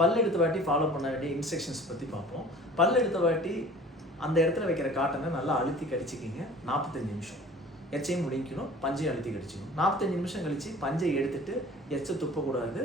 பல்லெடுத்த வாட்டி ஃபாலோ பண்ண வேண்டிய இன்ஸ்ட்ரக்ஷன்ஸ் பற்றி பார்ப்போம். பல்லெடுத்த வாட்டி அந்த இடத்துல வைக்கிற காட்டனை நல்லா அழுத்தி கடிச்சிக்கிங்க. நாற்பத்தஞ்சு நிமிஷம். எச்சையும் முடிக்கணும் பஞ்சையும் அழுத்தி கடிச்சிக்கணும். நாற்பத்தஞ்சு நிமிஷம் கழித்து பஞ்சை எடுத்துட்டு எச்சை துப்பக்கூடாது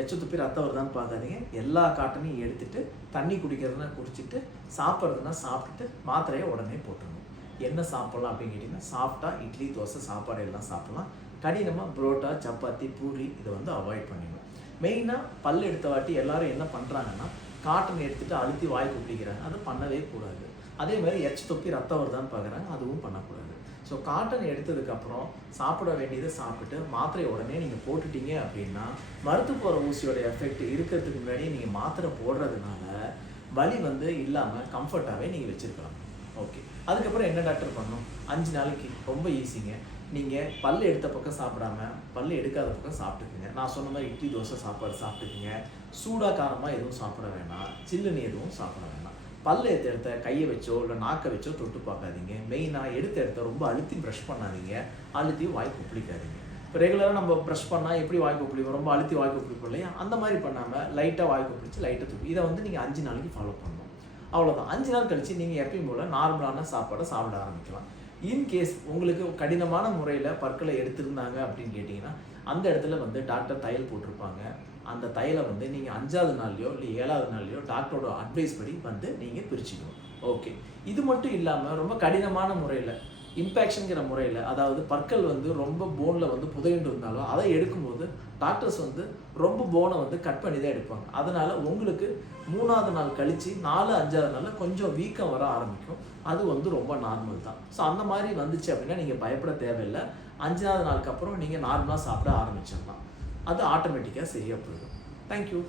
எச்சை துப்பி ரத்தம் வருதான்னு பார்க்காதீங்க. எல்லா காட்டனையும் எடுத்துட்டு தண்ணி குடிக்கிறதுனா குடிச்சிட்டு சாப்பிட்றதுனா சாப்பிட்டுட்டு மாத்திரையை உடனே போட்டுடணும். என்ன சாப்பிட்லாம் அப்படின்னு கேட்டிங்கன்னா சாப்பிட்டா இட்லி தோசை சாப்பாடு எல்லாம் சாப்பிட்லாம். கடினமாக புரோட்டா சப்பாத்தி பூரி இதை வந்து அவாய்ட் பண்ணிடணும். மெயினாக பல் எடுத்த வாட்டி எல்லாரும் என்ன பண்ணுறாங்கன்னா காட்டன் எடுத்துட்டு அழுத்தி வாய் குப்பிக்கிறாங்க. அது பண்ணவே கூடாது. அதே மாதிரி எச்ச தொப்பி ரத்தம் வருதான்னு பார்க்குறாங்க. அதுவும் பண்ணக்கூடாது. ஸோ காட்டன் எடுத்ததுக்கப்புறம் சாப்பிட வேண்டியதை சாப்பிட்டு மாத்திரை உடனே நீங்கள் போட்டுட்டீங்க அப்படின்னா மருத்துவ போகிற ஊசியோட எஃபெக்ட் இருக்கிறதுக்கு முன்னாடி நீங்கள் மாத்திரை போடுறதுனால வலி வந்து இல்லாமல் கம்ஃபர்ட்டாகவே நீங்கள் வச்சுருக்கலாம். ஓகே அதுக்கப்புறம் என்ன டாக்டர் பண்ணணும்? அஞ்சு நாளைக்கு. ரொம்ப ஈஸிங்க நீங்கள் பல் எடுத்த பக்கம் சாப்பிடாம பல் எடுக்காத பக்கம் சாப்பிட்டுக்குங்க. நான் சொன்ன மாதிரி இட்லி தோசை சாப்பாடு சாப்பிட்டுக்குங்க. சூடாக காரமாக எதுவும் சாப்பிட வேணாம். சில்லுன்னு எதுவும் சாப்பிட வேணாம். பல்ல எடுத்த இடத்த கையை வச்சோ இல்லை நாக்கை வச்சோ தொட்டு பார்க்காதீங்க. மெயினாக எடுத்த இடத்த ரொம்ப அழுத்தி ப்ரஷ் பண்ணாதீங்க. அழுத்தி வாய் குப்பிளிக்காதீங்க. இப்போ ரெகுலராக நம்ம ப்ரஷ் பண்ணால் எப்படி வாய் குப்பிளிப்போம் ரொம்ப அழுத்தி வாய் குப்பிளிப்போம் இல்லையா? அந்த மாதிரி பண்ணாமல் லைட்டாக வாய் குப்பிளிச்சு லைட்டாக தூக்கி. இதை வந்து நீங்கள் அஞ்சு நாளைக்கு ஃபாலோ பண்ணணும். அவ்வளோதான் அஞ்சு நாள் கழித்து நீங்கள் எப்பயும் போல் நார்மலான சாப்பாடை சாப்பிட ஆரம்பிக்கலாம். இன்கேஸ் உங்களுக்கு கடினமான முறையில் பற்களை எடுத்திருந்தாங்க அப்படின்னு கேட்டிங்கன்னா அந்த இடத்துல வந்து டாக்டர் தையல் போட்டிருப்பாங்க. அந்த தையலை வந்து நீங்கள் அஞ்சாவது நாள்லையோ இல்லை ஏழாவது நாள்லையோ டாக்டரோட அட்வைஸ் படி வந்து நீங்கள் பிரிச்சுக்கணும். ஓகே இது மட்டும் இல்லாமல் ரொம்ப கடினமான முறையில் இம்பேக்ஷனுங்கிற முறையில் அதாவது பற்கள் வந்து ரொம்ப போனில் வந்து புதையுண்டு இருந்தாலும் அதை எடுக்கும்போது டாக்டர்ஸ் வந்து ரொம்ப போனை வந்து கட் பண்ணி தான் எடுப்பாங்க. அதனால் உங்களுக்கு மூணாவது நாள் கழித்து நாலு அஞ்சாவது நாளில் கொஞ்சம் வீக்கம் வர ஆரம்பிக்கும். அது வந்து ரொம்ப நார்மல் தான். ஸோ அந்த மாதிரி வந்துச்சு அப்படின்னா நீங்கள் பயப்பட தேவையில்லை. அஞ்சாவது நாளுக்கு அப்புறம் நீங்கள் நார்மலாக சாப்பிட ஆரம்பிச்சிடலாம். அது ஆட்டோமேட்டிக்காக சரியாக போயிடும். தேங்க்யூ